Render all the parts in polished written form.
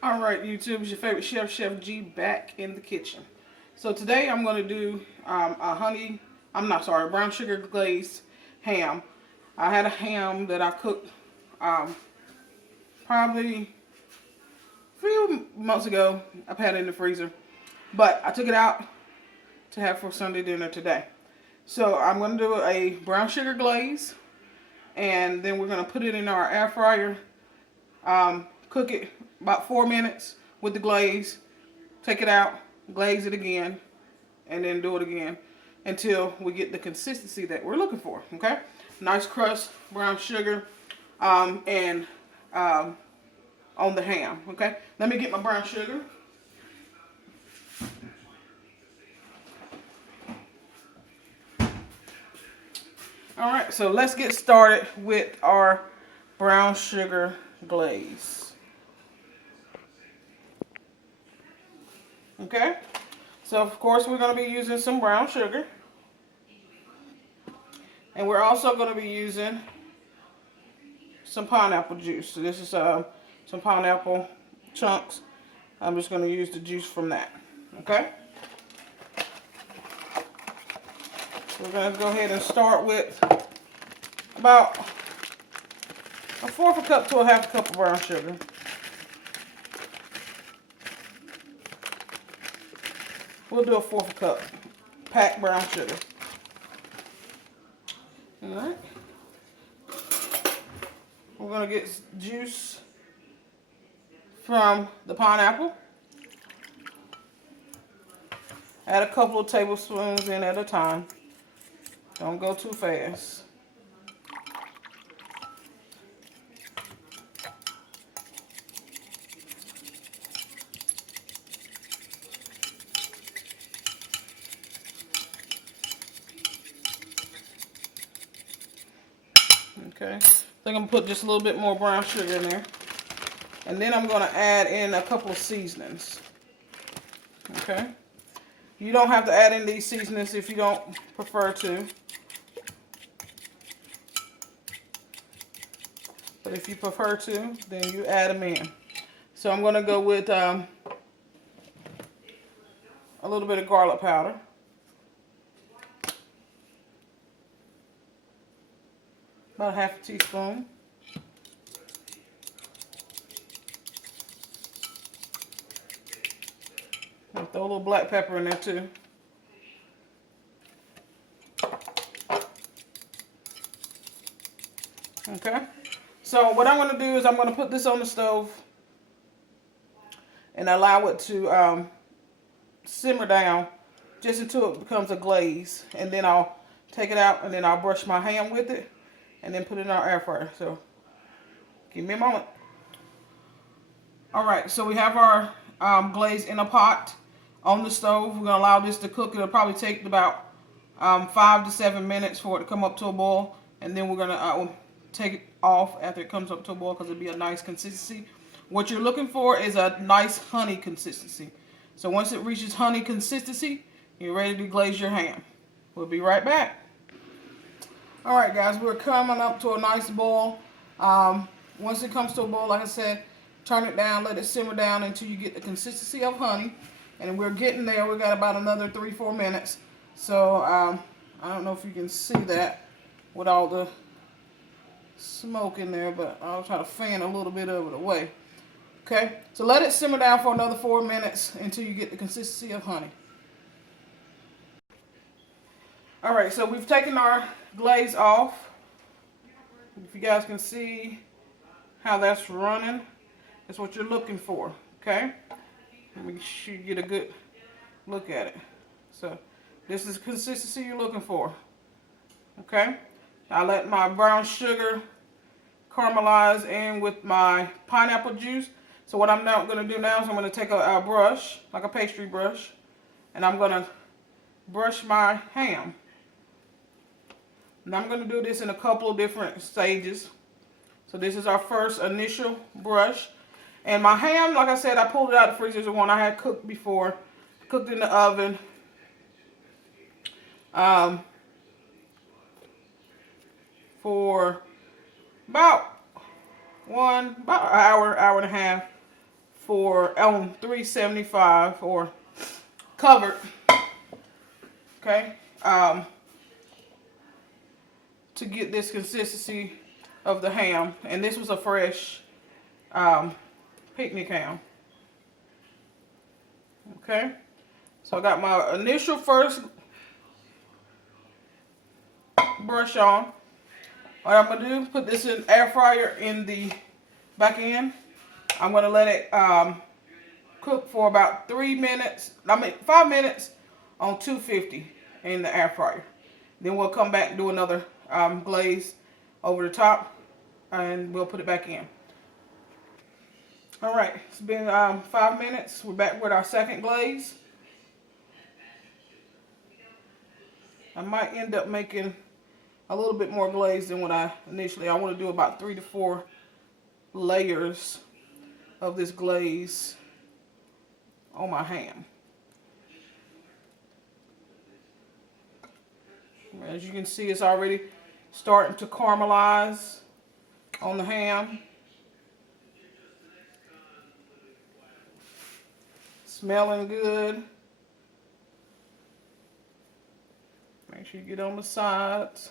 All right, YouTube, it's your favorite chef, Chef G, back in the kitchen. So today I'm going to do brown sugar glazed ham. I had a ham that I cooked probably a few months ago. I've had it in the freezer, but I took it out to have for Sunday dinner today. So I'm going to do a brown sugar glaze, and then we're going to put it in our air fryer, cook it about 4 minutes with the glaze, take it out, glaze it again, and then do it again until we get the consistency that we're looking for, okay? Nice crust, brown sugar, and on the ham, okay? Let me get my brown sugar. All right, so let's get started with our brown sugar glaze. Okay, so of course we're going to be using some brown sugar. And we're also going to be using some pineapple juice. So this is some pineapple chunks. I'm just going to use the juice from that. Okay, so we're going to go ahead and start with about 1/4 cup to 1/2 cup of brown sugar. We'll do 1/4 cup packed brown sugar. All right. We're going to get juice from the pineapple. Add a couple of tablespoons in at a time. Don't go too fast. Okay, I think I'm going to put just a little bit more brown sugar in there. And then I'm going to add in a couple of seasonings. Okay, you don't have to add in these seasonings if you don't prefer to. But if you prefer to, then you add them in. So I'm going to go with a little bit of garlic powder. About 1/2 teaspoon. I'll throw a little black pepper in there too. Okay. So what I'm going to do is I'm going to put this on the stove and allow it to simmer down just until it becomes a glaze. And then I'll take it out and then I'll brush my ham with it. And then put it in our air fryer. So, give me a moment. Alright, so we have our glaze in a pot on the stove. We're going to allow this to cook. It'll probably take about 5 to 7 minutes for it to come up to a boil. And then we're going to take it off after it comes up to a boil because it'll be a nice consistency. What you're looking for is a nice honey consistency. So once it reaches honey consistency, you're ready to glaze your ham. We'll be right back. Alright guys, we're coming up to a nice boil. Once it comes to a boil, like I said, turn it down, let it simmer down until you get the consistency of honey. And we're getting there. We've got about another 3-4 minutes. So, I don't know if you can see that with all the smoke in there, but I'll try to fan a little bit of it away. Okay, so let it simmer down for another 4 minutes until you get the consistency of honey. Alright, so we've taken our glaze off. If you guys can see how that's running, that's what you're looking for, okay? Let me sure you get a good look at it. So, this is the consistency you're looking for, okay? I let my brown sugar caramelize in with my pineapple juice. So what I'm now going to do now is I'm going to take a brush, like a pastry brush, and I'm going to brush my ham. And I'm going to do this in a couple of different stages. So this is our first initial brush. And my ham, like I said, I pulled it out of the freezer. It's the one I had cooked before. Cooked in the oven. For about an hour, hour and a half. for on 375 or covered. Okay, to get this consistency of the ham, and this was a fresh picnic ham. Okay, so I got my initial first brush on. What I'm gonna do, put this in air fryer in the back end. I'm gonna let it cook for about 5 minutes on 250 in the air fryer. Then we'll come back and do another glaze over the top, and we'll put it back in. All right, it's been 5 minutes. We're back with our second glaze. I might end up making a little bit more glaze than what I want to do about 3 to 4 layers of this glaze on my ham. As you can see, it's already starting to caramelize on the ham. Smelling good. Make sure you get on the sides.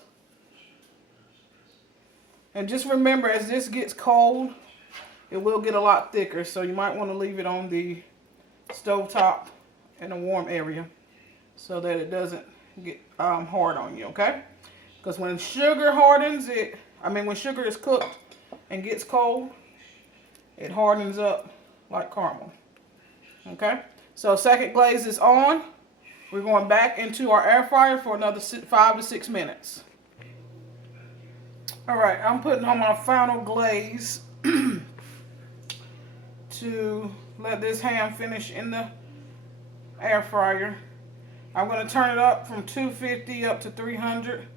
And just remember, as this gets cold, it will get a lot thicker, so you might want to leave it on the stove top in a warm area so that it doesn't get hard on you, okay? Because when sugar hardens, when sugar is cooked and gets cold, it hardens up like caramel, okay? So second glaze is on. We're going back into our air fryer for another 5 to 6 minutes. All right, I'm putting on my final glaze to let this ham finish in the air fryer. I'm going to turn it up from 250 up to 300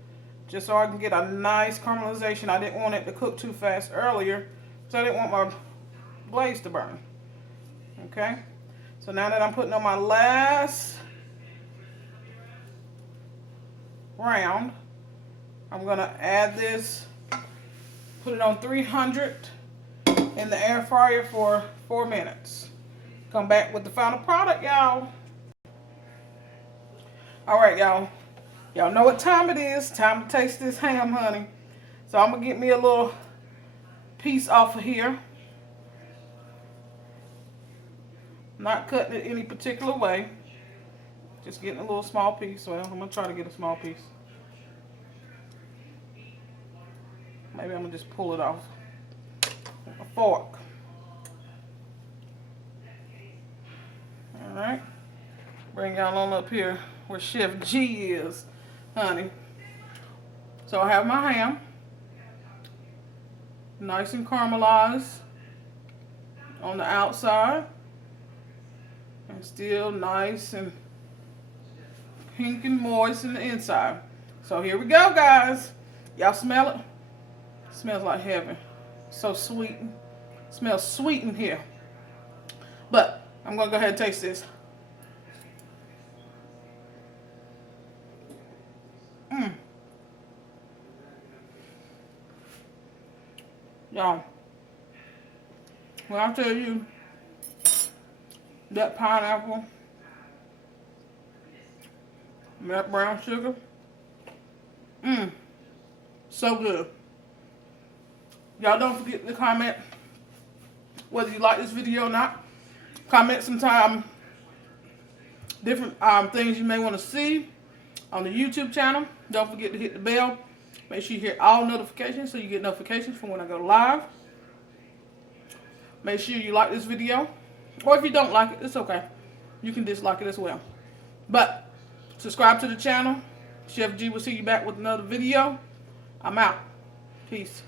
just so I can get a nice caramelization. I didn't want it to cook too fast earlier, so I didn't want my glaze to burn. Okay, so now that I'm putting on my last round, I'm going to add this, put it on 300 in the air fryer for 4 minutes. Come back with the final product, y'all. All right, y'all. Y'all know what time it is. Time to taste this ham, honey. So I'm going to get me a little piece off of here. Not cutting it any particular way. Just getting a little small piece. Well, I'm going to try to get a small piece. Maybe I'm going to just pull it off with a fork. All right. Bring y'all on up here where Chef G is, honey. So I have my ham. Nice and caramelized on the outside. And still nice and pink and moist in the inside. So here we go, guys. Y'all smell it? Smells like heaven. So sweet. Smells sweet in here. But I'm going to go ahead and taste this. Y'all, when I tell you that pineapple, that brown sugar, so good. Y'all don't forget to comment whether you like this video or not. Comment sometime different things you may want to see on the YouTube channel. Don't forget to hit the bell. Make sure you hit all notifications so you get notifications from when I go live. Make sure you like this video. Or if you don't like it, it's okay. You can dislike it as well. But subscribe to the channel. Chef G will see you back with another video. I'm out. Peace.